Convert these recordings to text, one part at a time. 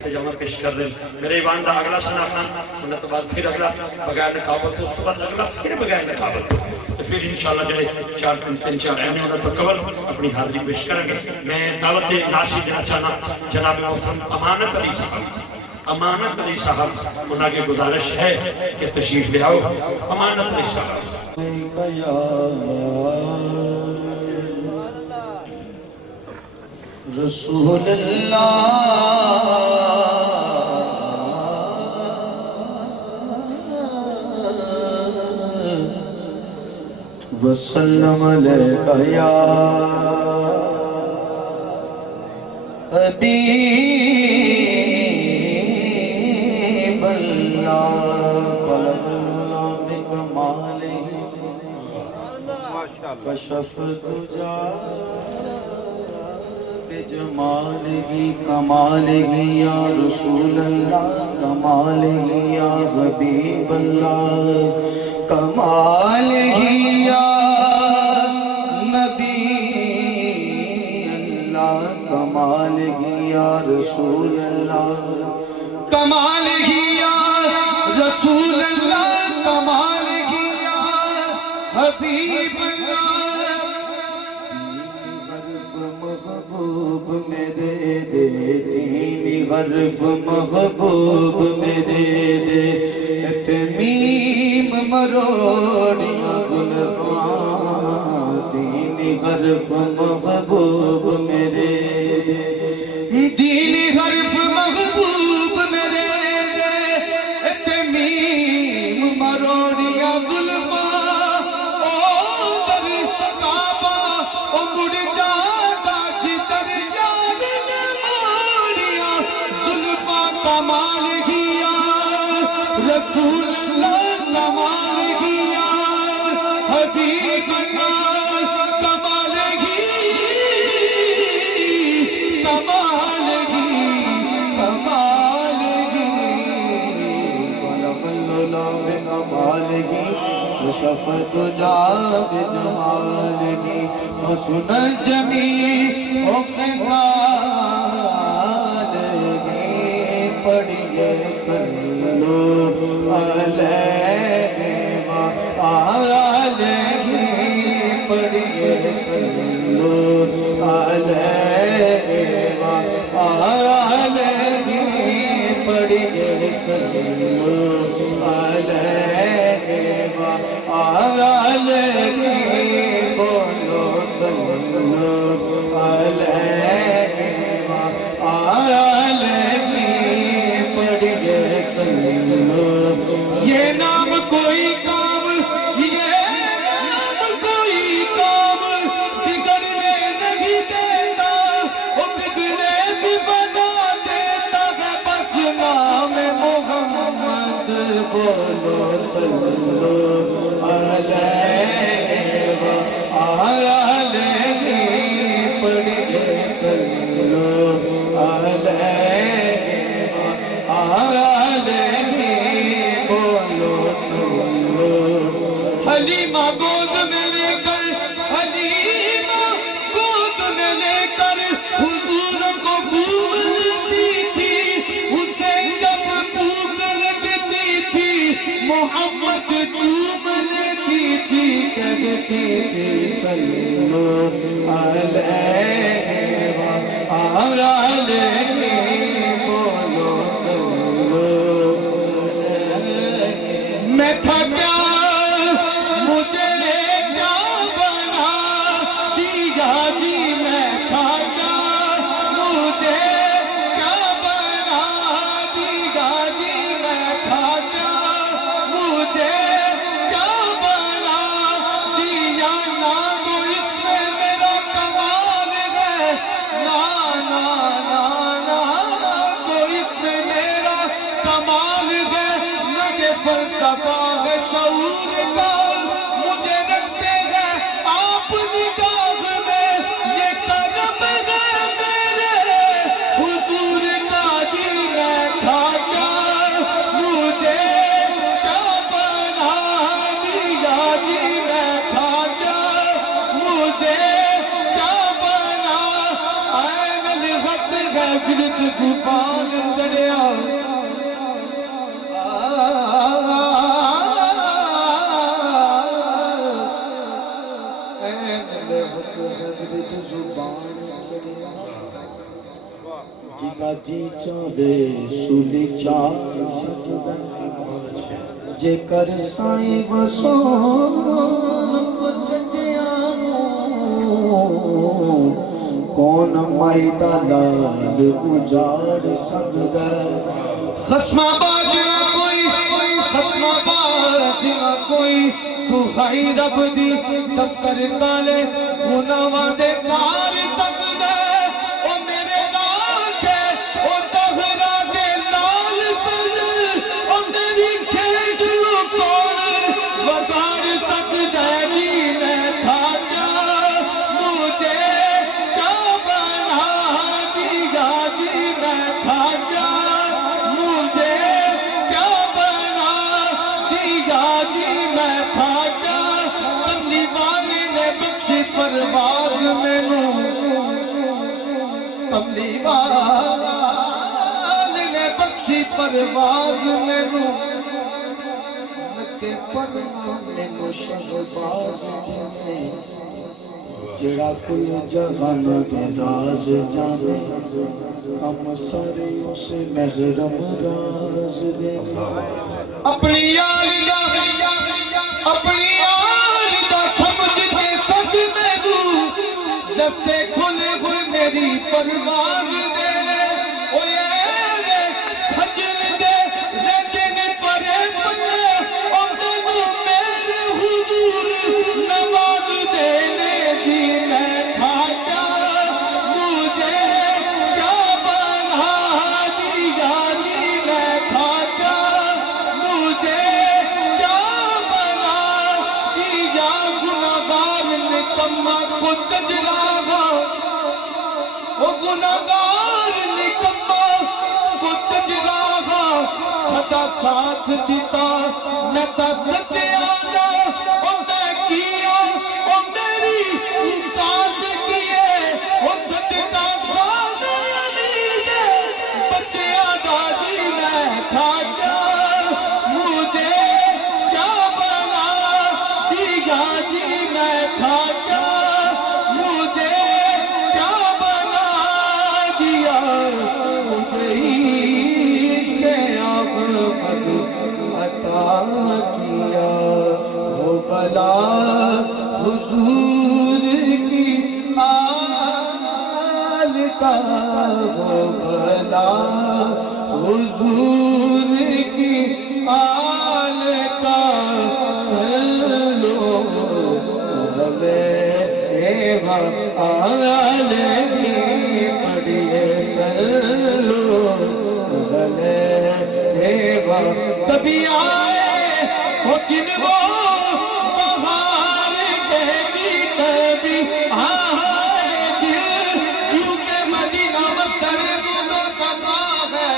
تجمع پیش کر رہے ہیں میرے ایوان دا اگلا سنا خان سنت بعد پھر اگلا بغیر نقابت اس بعد اگلا پھر بغیر نقابت تو پھر انشاءاللہ جو ہے تین چار اہم ہونا تو قبل اپنی حاضری پیش کریں گے میں دعوت ناشی دینا چاہنا جناب محترم امانت علی صاحب انہاں کی گزارش ہے کہ تشریف لے آؤ امانت علی صاحب رسول اللہ وسلم علیکہ یا حبیب اللہ قلب اللہ بکمالہ کشف تجا بجمالہ کمالہ یا رسول اللہ کمالہ یا حبیب اللہ کمالہ یا نبی اللہ کمالہ یا رسول اللہ کمالہ یا رسول اللہ کمالہ یا حبیب اللہ محبوب میرے دے دینی غرف محبوب میرے دے تمیم مروڑی گلفان دینی غرف محبوب میرے دے دینی غرف محبوب میرے دے تمیم مروڑی گلفان او در کعبہ او مڑ جا رسول اللہ کمالہ یا حبیب اللہ کمالہ شفت جا بجمالہ حسن الجمیع و خصالہ پڑھئے صلو علیہ وآلہ پڑھئے صلو علیہ وآلہ پڑھئے صلو علیہ وآلہ بولو صلو علیہ وآلہ یہ نام کوئی کام یہ نام کوئی کام بگڑنے نہیں دیتا وہ بگڑے بھی بنا دیتا ہے بس نام محمد بولو صلو علیہ وآلہ پڑھئے صلو علیہ حلیمہ گود میں لے کر حلیمہ گود میں لے کر حضور کو بھولتی تھی اسے جب بھوک لگتی تھی محمد چوم لیتی تھی کہتی تھی صلو علیہ وآلہ بولو صلو علیہ میں تھا کیا مجھے کیا بنا دیا جی میں تھا کیا مجھے کیا بنا دیا جی میں تھا کیا مجھے کیا بنا دیا نا تو اس میں میرا کمال ہے نا نا نا نا تو اس میں میرا کمال ہے نہ کہ فلسفہ ہے شعور کا مجھے رکھتے ہیں آپ نگاہ میں یہ کرم ہے میرے حضور کا جی میں تھا کیا مجھے کیا بنا دیا جی میں تھا کیا مجھے کیا بنا عین الحق ہے درد زبان چڑھیا جدا جی چاہے سولی چاہ سجدہ جے کر سائیں وسون کو چچیانوں کون مائدہ لال اجاڑ سکتا خسمہ باج نہ کوئی خسمہ باج نہ کوئی دہائی رب دی دفتر تالے گناہاں دے سار سکتا او میرے رات ہے او زہرا دے لال سج او میری کھیٹ لکول وگاڑ سکتا جی میں کھاتا مجھے کیا بنا دیا جی میں کھاتا مجھے کیا بنا دیا جی میں کھاتا کملی والی نے بخشی پرواز میں نوں کملی والی نے بخشی پرواز میں نوں نکے پرنا میں نوں شہباز دیتے جڑا کل جہان کے راز جانے ہم سارے اسے محرم راز دے اپنی یار دا سمجھ کے سج میں دوں دستے کھلے ہوئے میری پرواز دے او یہ سجن دے لیکن پرے پلے او دنوں میرے حضور نواز دینے جی میں کھاتا مجھے کیا بنا دیا جی میں کھاتا مجھے کیا بنا دیا گناہگار نکما کو تجراغا وہ گناہگار نکما کو تجراغا صدا ساتھ دیتا نتا سچے آنا او میں کیا او میری اطاعت کیے او صدقہ خواہ علی دے بچے آنا جی میں کھاتا مجھے کیا بنا دیا جی میں کھاتا مجھے کیا بنا دیا مجھے عشق احمد عطا کیا وہ بلا حضور کی آل کا وہ بلا حضور کی آل کا سلو علیہ وآلہ پڑھئے سلو علیہ وآلہ تبھی آئے وہ دن وہ بہار کے جی تبھی آئے دن کیونکہ مدینہ مسجد و صفا ہے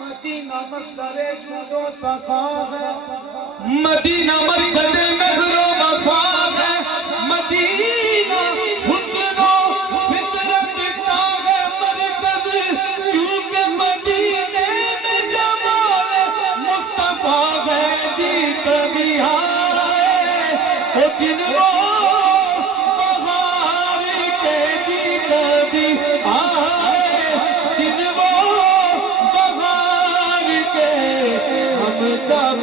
مدینہ مسجد و صفا ہے مدینہ مرکز مہر و وفا ہے مدینہ حسن و فطرت کا ہے مرکز کیونکہ مدینے میں جمال مصطفیٰ ہے جی کبھی آئے وہ دن وہ بہار کے جی کبھی آئے دن وہ بہار کے ہم سب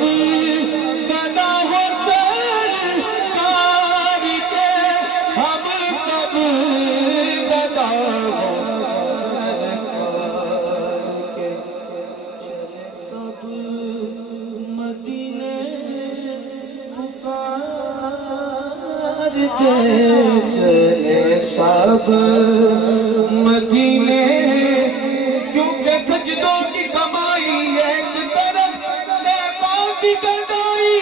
گدا ہو سرکار کے ہم سب گدا ہو سرکار کے چلے سب مدینے پکار کے چلے سب مدینے کیونکہ سجدوں کی کمائی ایک طرف لیبوں کی گدائی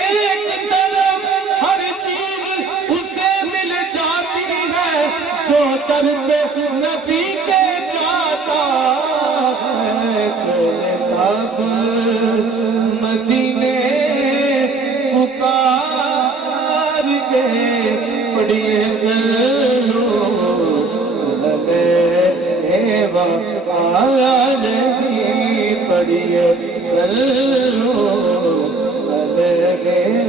ایک طرف ہر چیز اسے مل جاتی ہے جو در پہ نبی کے جاتا ہے چلے سب مدینے پکار کے پڑھئے سلو علیہ علیہ پڑھیے صلو علیہ